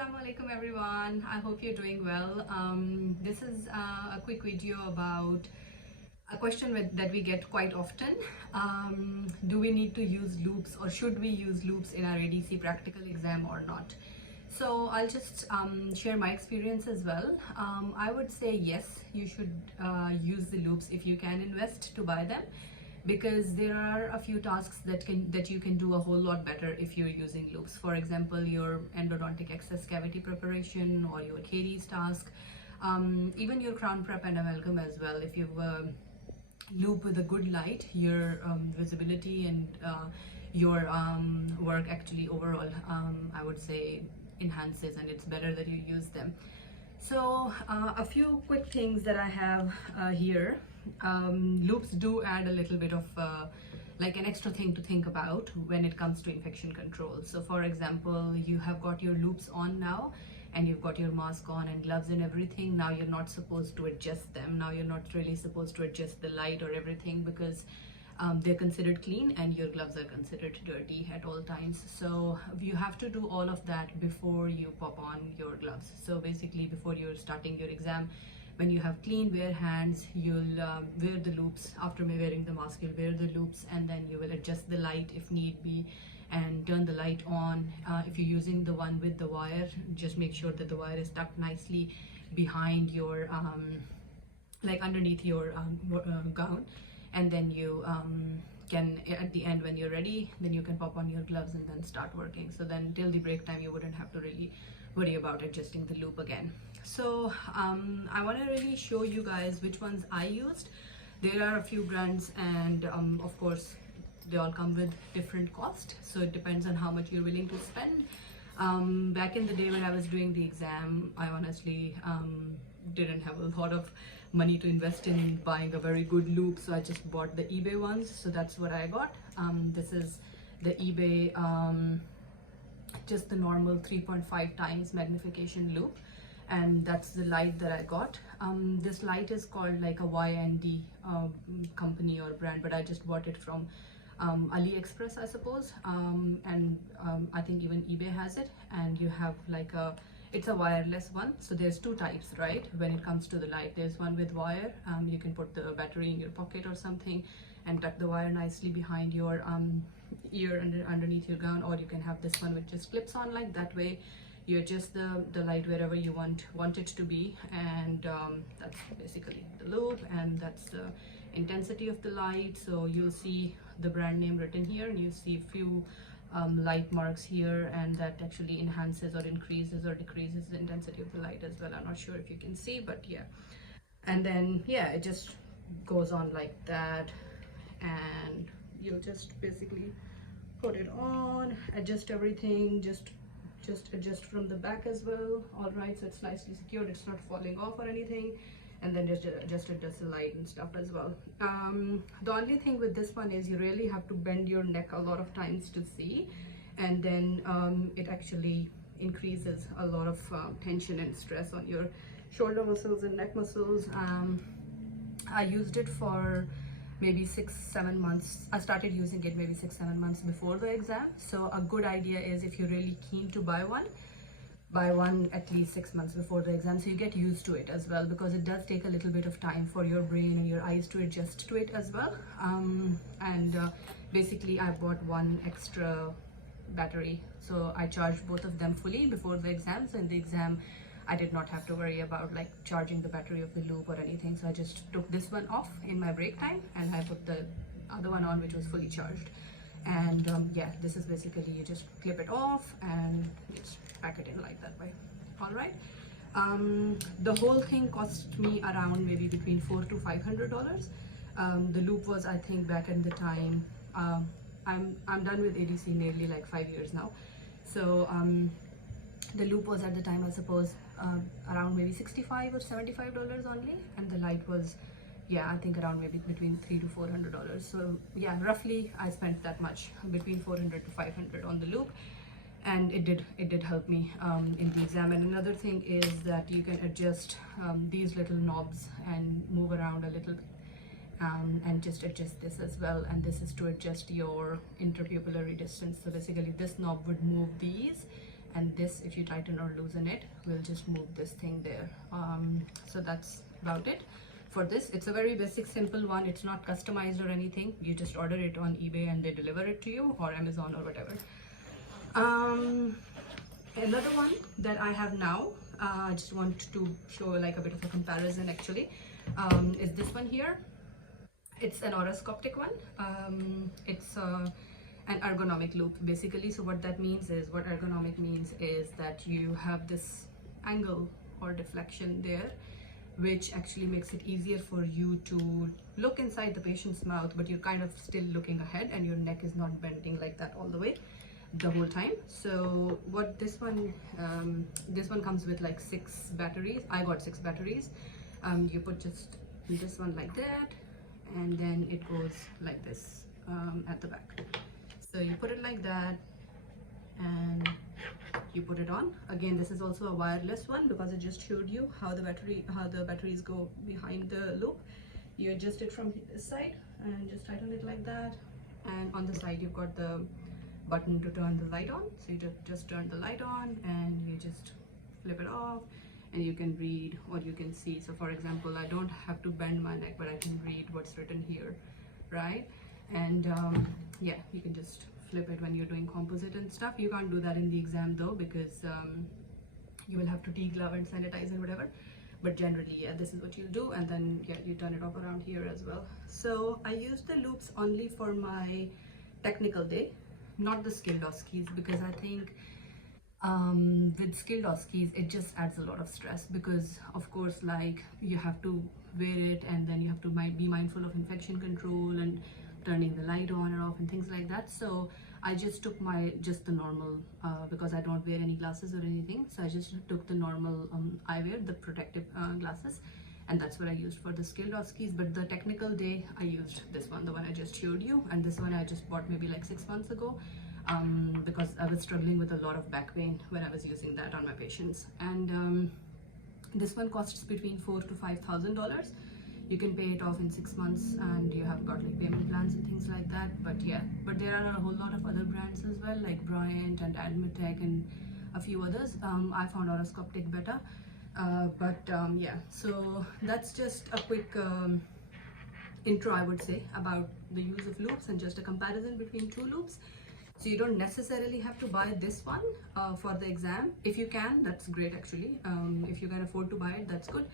Assalamu alaikum everyone. I hope you're doing well. This is a quick video about a question that we get quite often. Do we need to use loops, or should we use loops in our ADC practical exam or not? So I'll just share my experience as well. I would say yes, you should use the loops if you can invest to buy them, because there are a few tasks that you can do a whole lot better if you're using loops. For example, your endodontic excess cavity preparation or your caries task, even your crown prep and amalgam as well. If you loop with a good light, your visibility and your work actually overall, I would say, enhances, and it's better that you use them. So a few quick things that I have here. Loops do add a little bit of like an extra thing to think about when it comes to infection control. So for example, you have got your loops on now and you've got your mask on and gloves and everything. Now you're not supposed to adjust them. Now you're not really supposed to adjust the light or everything, because they're considered clean and your gloves are considered dirty at all times. So you have to do all of that before you pop on your gloves. So basically, before you're starting your exam, when you have clean bare hands, you'll wear the loops. After wearing the mask, you'll wear the loops, and then you will adjust the light if need be and turn the light on. If you're using the one with the wire, just make sure that the wire is tucked nicely behind your like underneath your gown, and then you can, at the end when you're ready, then you can pop on your gloves and then start working. So then till the break time, you wouldn't have to really worry about adjusting the loop again. So I want to really show you guys which ones I used. There are a few brands, and of course they all come with different cost, so it depends on how much you're willing to spend. Back in the day when I was doing the exam, I honestly didn't have a lot of money to invest in buying a very good loop, so I just bought the eBay ones. So that's what I got. This is the eBay just the normal 3.5 times magnification loop, and that's the light that I got. This light is called like a YND company or brand, but I just bought it from AliExpress, I suppose, and I think even eBay has it. And you have like it's a wireless one. So there's two types, right? When it comes to the light, there's one with wire. You can put the battery in your pocket or something and tuck the wire nicely behind your ear underneath your gown, or you can have this one which just clips on like that. Way you adjust the light wherever you want it to be, and that's basically the loop, and that's the intensity of the light. So you'll see the brand name written here, and you see a few light marks here, and that actually enhances or increases or decreases the intensity of the light as well. I'm not sure if you can see, but yeah. And then yeah, it just goes on like that, and you'll just basically put it on, adjust everything, just adjust from the back as well. All right, so it's nicely secured, it's not falling off or anything. And then just adjust the light and stuff as well. The only thing with this one is you really have to bend your neck a lot of times to see, and then it actually increases a lot of tension and stress on your shoulder muscles and neck muscles. I used it for maybe 6-7 months. I started using it maybe 6-7 months before the exam. So a good idea is, if you're really keen to buy one at least 6 months before the exam, so you get used to it as well, because it does take a little bit of time for your brain and your eyes to adjust to it as well. Basically I bought one extra battery, so I charged both of them fully before the exam. So in the exam I did not have to worry about like charging the battery of the loop or anything. So I just took this one off in my break time, and I put the other one on, which was fully charged. And yeah, this is basically, you just clip it off and just pack it in like that way. All right. The whole thing cost me around maybe between $400 to $500. The loop was, I think, back at the time, I'm done with ADC nearly like 5 years now. So the loop was at the time, I suppose, around maybe $65 or $75 only, and the light was, yeah, I think around maybe between $300 to $400. So yeah, roughly I spent that much, between $400 to $500 on the loop, and it did help me in the exam. And another thing is that you can adjust these little knobs and move around a little bit, and just adjust this as well. And this is to adjust your interpupillary distance. So basically this knob would move these, and this, if you tighten or loosen it, will just move this thing there. So that's about it for this. It's a very basic, simple one. It's not customized or anything. You just order it on eBay and they deliver it to you, or Amazon or whatever. Another one that I have now, I just want to show like a bit of a comparison actually, is this one here. It's an oroscopic one. It's an ergonomic loop basically. So what that means is, what ergonomic means is that you have this angle or deflection there, which actually makes it easier for you to look inside the patient's mouth, but you're kind of still looking ahead and your neck is not bending like that all the way the whole time. So what this one comes with like 6 batteries. I got 6 batteries. You put just this one like that, and then it goes like this at the back. So you put it like that and you put it on. Again, this is also a wireless one because I just showed you how the batteries go behind the loop. You adjust it from this side and just tighten it like that, and on the side you've got the button to turn the light on. So you just turn the light on and you just flip it off, and you can read or you can see. So for example, I don't have to bend my neck, but I can read what's written here, right? And yeah, you can just flip it when you're doing composite and stuff. You can't do that in the exam though, because you will have to deglove and sanitize and whatever. But generally, yeah, this is what you'll do, and then yeah, you turn it off around here as well. So I use the loops only for my technical day, not the skilled skis, because I think with skilled skis it just adds a lot of stress, because of course like you have to wear it and then you have to be mindful of infection control and turning the light on or off and things like that. So I just took the normal, because I don't wear any glasses or anything, so I just took the normal eyewear, the protective glasses, and that's what I used for the skilled skis. But the technical day I used this one, the one I just showed you, and this one I just bought maybe like 6 months ago, because I was struggling with a lot of back pain when I was using that on my patients. And this one costs between $4,000 to $5,000. You can pay it off in 6 months, and you have got like payment plans and things like that. But yeah, but there are a whole lot of other brands as well, like Bryant and Admitech and a few others. I found Oroscopic better. Yeah, so that's just a quick intro, I would say, about the use of loops and just a comparison between 2 loops. So you don't necessarily have to buy this one for the exam. If you can, that's great actually. If you can afford to buy it, that's good.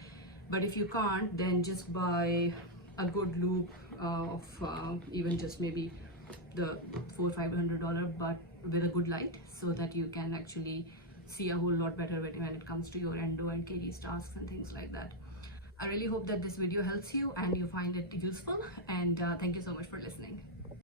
But if you can't, then just buy a good loop of even just maybe the $400-500, but with a good light, so that you can actually see a whole lot better when it comes to your endo and KD's tasks and things like that. I really hope that this video helps you and you find it useful, and thank you so much for listening.